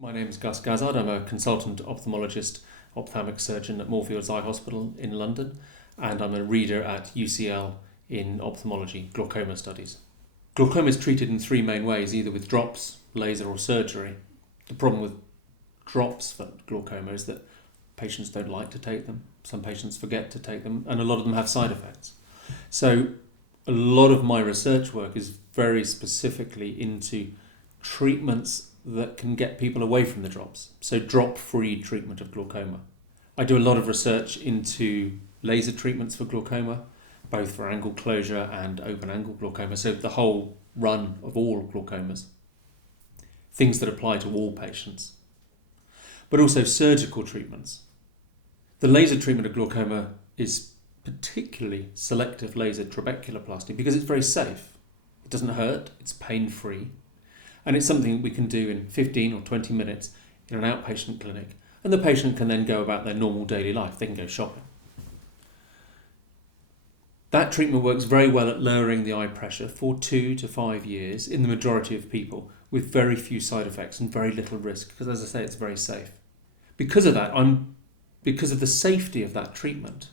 My name is Gus Gazzard. I'm a consultant ophthalmologist, ophthalmic surgeon at Moorfields Eye Hospital in London, and I'm a reader at UCL in ophthalmology, glaucoma studies. Glaucoma is treated in three main ways, either with drops, laser or surgery. The problem with drops for glaucoma is that patients don't like to take them, some patients forget to take them, and a lot of them have side effects. So a lot of my research work is very specifically into treatments that can get people away from the drops. So drop-free treatment of glaucoma. I do a lot of research into laser treatments for glaucoma, both for angle closure and open angle glaucoma, so the whole run of all glaucomas. Things that apply to all patients. But also surgical treatments. The laser treatment of glaucoma is particularly selective laser trabeculoplasty because it's very safe. It doesn't hurt, it's pain-free. And it's something we can do in 15 or 20 minutes in an outpatient clinic, and the patient can then go about their normal daily life. They can go shopping. That treatment works very well at lowering the eye pressure for 2 to 5 years in the majority of people with very few side effects and very little risk, because as I say, it's very safe. Because of that, because of the safety of that treatment,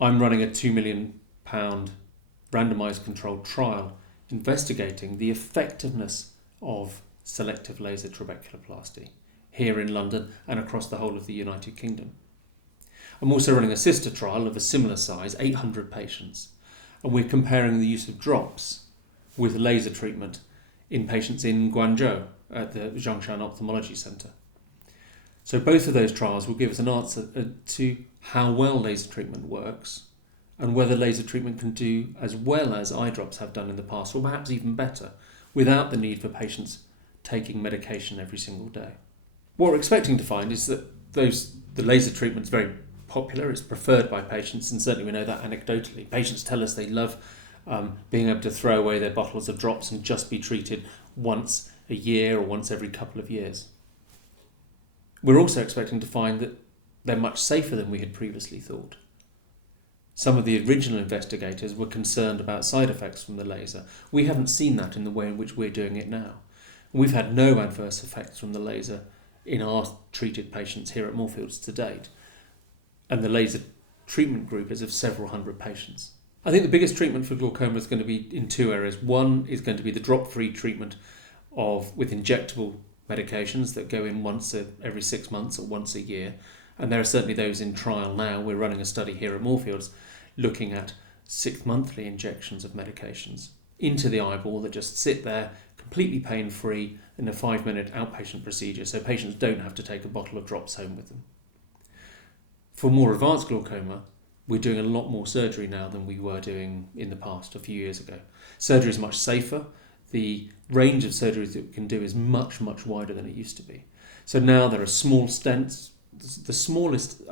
I'm running a £2 million randomised controlled trial investigating the effectiveness of selective laser trabeculoplasty here in London and across the whole of the United Kingdom. I'm also running a sister trial of a similar size, 800 patients, and we're comparing the use of drops with laser treatment in patients in Guangzhou at the Zhongshan Ophthalmology Centre. So both of those trials will give us an answer to how well laser treatment works and whether laser treatment can do as well as eye drops have done in the past, or perhaps even better, without the need for patients taking medication every single day. What we're expecting to find is that the laser treatment is very popular, it's preferred by patients, and certainly we know that anecdotally. Patients tell us they love being able to throw away their bottles of drops and just be treated once a year or once every couple of years. We're also expecting to find that they're much safer than we had previously thought. Some of the original investigators were concerned about side effects from the laser. We haven't seen that in the way in which we're doing it now. We've had no adverse effects from the laser in our treated patients here at Moorfields to date. And the laser treatment group is of several hundred patients. I think the biggest treatment for glaucoma is going to be in two areas. One is going to be the drop-free treatment with injectable medications that go in once every 6 months or once a year. And there are certainly those in trial now. We're running a study here at Moorfields looking at 6-monthly injections of medications into the eyeball that just sit there completely pain-free in a 5-minute outpatient procedure, so patients don't have to take a bottle of drops home with them. For more advanced glaucoma, we're doing a lot more surgery now than we were doing in the past a few years ago. Surgery is much safer. The range of surgeries that we can do is much, much wider than it used to be. So now there are small stents. The smallest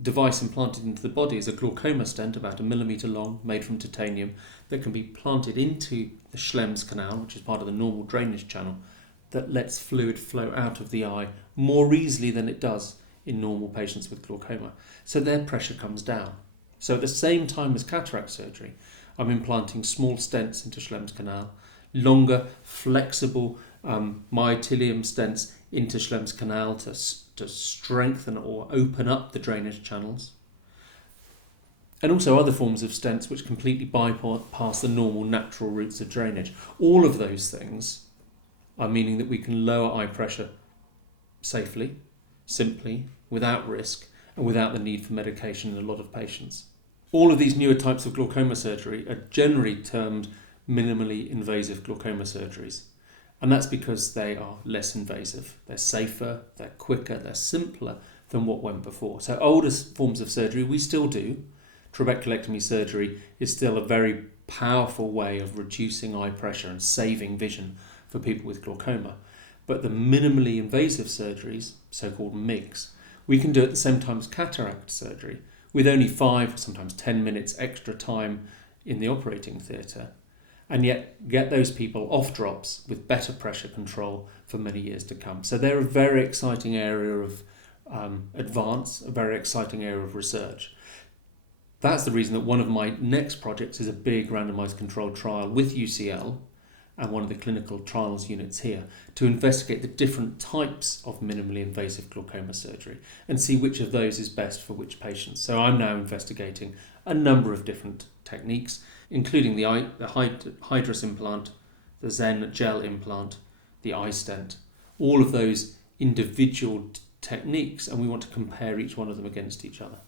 device implanted into the body is a glaucoma stent, about 1 millimetre long, made from titanium, that can be planted into the Schlemm's canal, which is part of the normal drainage channel, that lets fluid flow out of the eye more easily than it does in normal patients with glaucoma. So their pressure comes down. So at the same time as cataract surgery, I'm implanting small stents into Schlemm's canal, longer, flexible myotelium stents into Schlemm's canal to strengthen or open up the drainage channels. And also other forms of stents which completely bypass the normal natural routes of drainage. All of those things are meaning that we can lower eye pressure safely, simply, without risk, and without the need for medication in a lot of patients. All of these newer types of glaucoma surgery are generally termed minimally invasive glaucoma surgeries. And that's because they are less invasive, they're safer, they're quicker, they're simpler than what went before. So older forms of surgery we still do. Trabeculectomy surgery is still a very powerful way of reducing eye pressure and saving vision for people with glaucoma. But the minimally invasive surgeries, so-called MIGS, we can do at the same time as cataract surgery with only 5, sometimes 10 minutes extra time in the operating theatre, and yet get those people off drops with better pressure control for many years to come. So they're a very exciting area of advance, a very exciting area of research. That's the reason that one of my next projects is a big randomised controlled trial with UCL and one of the clinical trials units here to investigate the different types of minimally invasive glaucoma surgery and see which of those is best for which patients. So I'm now investigating a number of different techniques, including the Hydrus implant, the Zen gel implant, the iStent, all of those individual techniques, and we want to compare each one of them against each other.